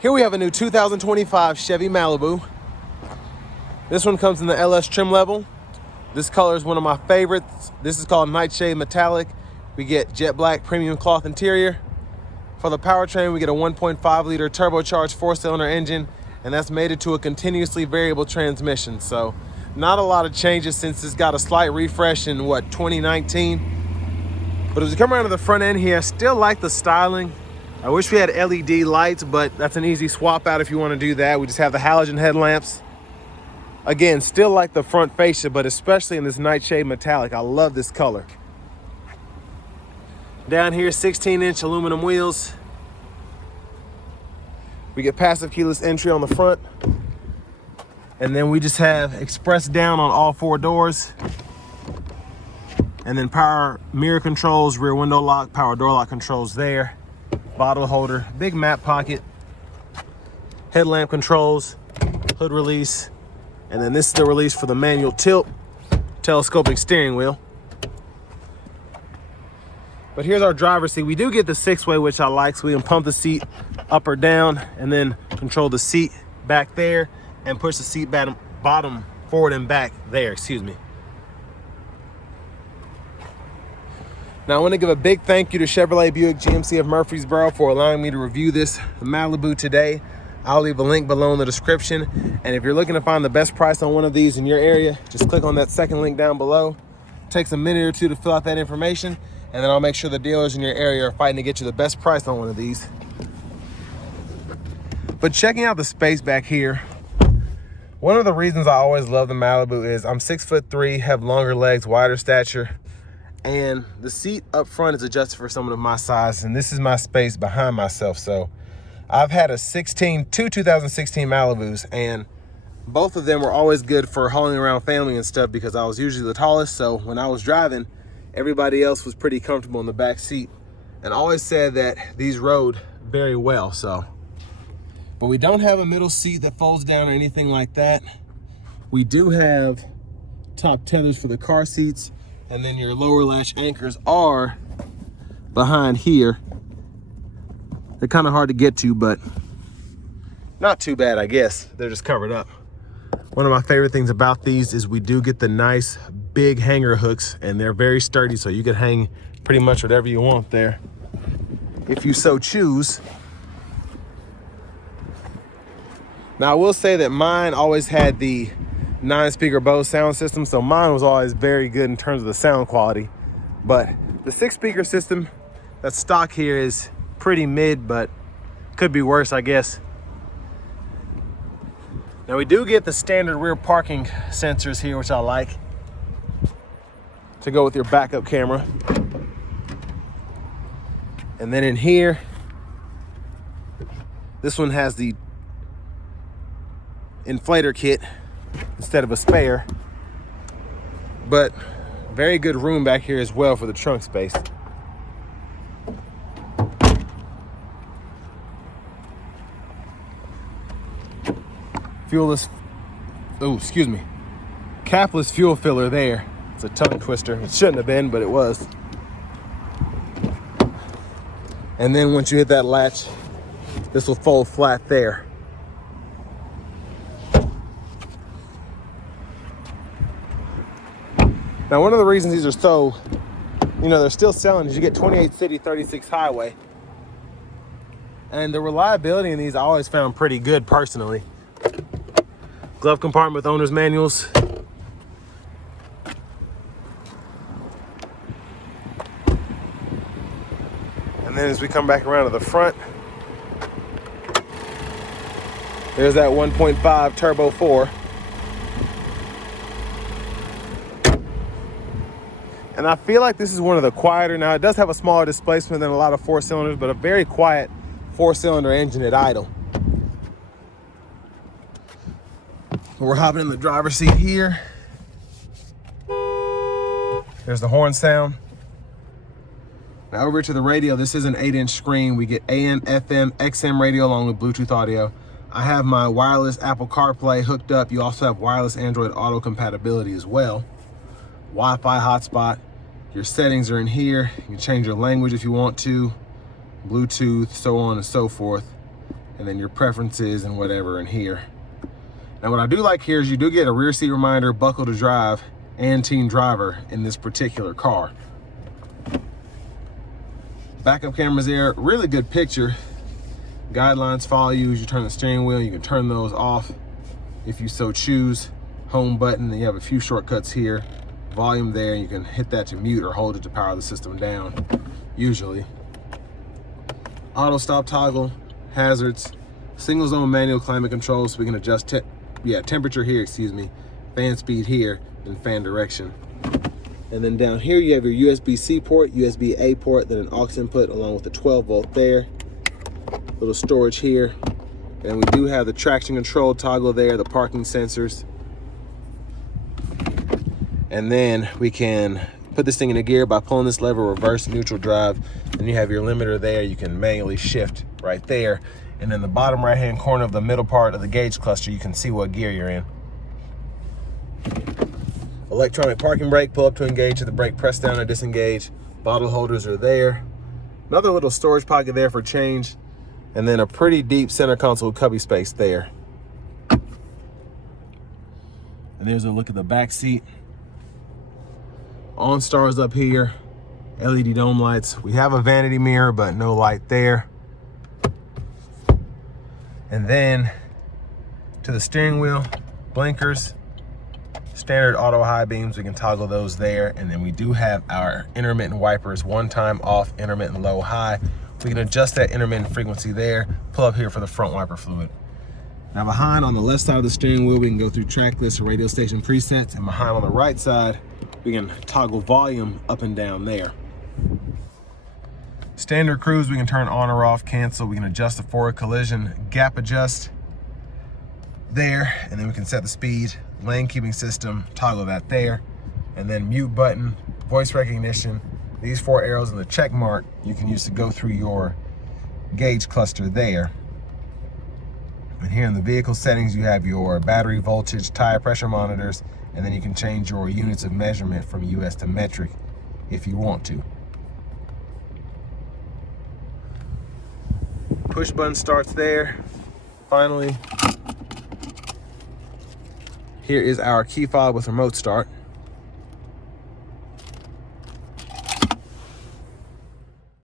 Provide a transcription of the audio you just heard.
Here we have a new 2025 Chevy Malibu. This one comes in the LS trim level. This color is one of my favorites. This is called Nightshade Metallic. We get jet black premium cloth interior. For the powertrain, we get a 1.5 liter turbocharged 4-cylinder engine, and that's mated to a continuously variable transmission. So not a lot of changes since it's got a slight refresh in 2019. But as we come around to the front end here, I still like the styling. I wish we had LED lights, but that's an easy swap out if you want to do that. We just have the halogen headlamps. Again, still like the front fascia, but especially in this Nightshade Metallic. I love this color. Down here, 16-inch aluminum wheels. We get passive keyless entry on the front. And then we just have express down on all 4 doors. And then power mirror controls, rear window lock, power door lock controls there. Bottle holder, big map pocket, headlamp controls, hood release, and then this is the release for the manual tilt, telescopic steering wheel. But here's our driver's seat. We do get the 6-way, which I like, so we can pump the seat up or down and then control the seat back there and push the seat bottom forward and back there, excuse me. Now, I want to give a big thank you to Chevrolet Buick GMC of Murfreesboro for allowing me to review this Malibu today. I'll leave a link below in the description. And if you're looking to find the best price on one of these in your area, just click on that second link down below. It takes a minute or two to fill out that information, and then I'll make sure the dealers in your area are fighting to get you the best price on one of these. But checking out the space back here, one of the reasons I always love the Malibu is I'm 6'3", have longer legs, wider stature. And the seat up front is adjusted for someone of my size, and this is my space behind myself. So I've had two 2016 Malibus, and both of them were always good for hauling around family and stuff because I was usually the tallest. So when I was driving, everybody else was pretty comfortable in the back seat, and always said that these rode very well. So, but we don't have a middle seat that folds down or anything like that. We do have top tethers for the car seats. And then your lower latch anchors are behind here. They're kind of hard to get to, but not too bad, I guess. They're just covered up. One of my favorite things about these is we do get the nice big hanger hooks, and they're very sturdy, so you can hang pretty much whatever you want there, if you so choose. Now, I will say that mine always had the 9-speaker Bose sound system, so mine was always very good in terms of the sound quality. But the 6-speaker system that's stock here is pretty mid, but could be worse, I guess. Now, we do get the standard rear parking sensors here, which I like, to go with your backup camera. And then in here, this one has the inflator kit instead of a spare, but very good room back here as well for the trunk space. Capless fuel filler there. It's a tongue twister. It shouldn't have been, but it was. And then once you hit that latch, this will fold flat there. Now, one of the reasons these are so, they're still selling is you get 28 city, 36 highway. And the reliability in these I always found pretty good personally. Glove compartment with owner's manuals. And then as we come back around to the front, there's that 1.5 turbo 4. And I feel like this is one of the quieter. Now, it does have a smaller displacement than a lot of 4-cylinders, but a very quiet 4-cylinder engine at idle. We're hopping in the driver's seat here. There's the horn sound. Now over to the radio, this is an 8-inch screen. We get AM, FM, XM radio along with Bluetooth audio. I have my wireless Apple CarPlay hooked up. You also have wireless Android Auto compatibility as well. Wi-Fi hotspot. Your settings are in here. You can change your language if you want to, Bluetooth, so on and so forth. and then your preferences and whatever in here. Now what I do like here is you do get a rear seat reminder, buckle to drive, and teen driver in this particular car. Backup cameras there, really good picture. Guidelines follow you as you turn the steering wheel. You can turn those off if you so choose. Home button, then you have a few shortcuts here. Volume there, you can hit that to mute or hold it to power the system down, usually. Auto stop toggle, hazards, single zone manual climate control, so we can adjust temperature here, fan speed here, and fan direction. And then down here you have your USB-C port, USB-A port, then an aux input along with the 12 volt there. Little storage here. And we do have the traction control toggle there, the parking sensors. And then we can put this thing in a gear by pulling this lever, reverse, neutral drive. Then you have your limiter there. You can manually shift right there. And in the bottom right-hand corner of the middle part of the gauge cluster, you can see what gear you're in. Electronic parking brake, pull up to engage, hit the brake, press down to disengage. Bottle holders are there. Another little storage pocket there for change. And then a pretty deep center console cubby space there. And there's a look at the back seat. OnStar's up here. LED dome lights. We have a vanity mirror, but no light there. And then to the steering wheel, blinkers, standard auto high beams, we can toggle those there. And then we do have our intermittent wipers, one time off, intermittent low high. We can adjust that intermittent frequency there, pull up here for the front wiper fluid. Now behind on the left side of the steering wheel, we can go through track list or radio station presets, and behind on the right side, we can toggle volume up and down there. Standard cruise, we can turn on or off, cancel. We can adjust the forward collision, gap adjust there, and then we can set the speed, lane keeping system, toggle that there, and then mute button, voice recognition. These 4 arrows and the check mark you can use to go through your gauge cluster there. And here in the vehicle settings, you have your battery voltage, tire pressure monitors, and then you can change your units of measurement from US to metric if you want to. Push button starts there. Finally, here is our key fob with remote start.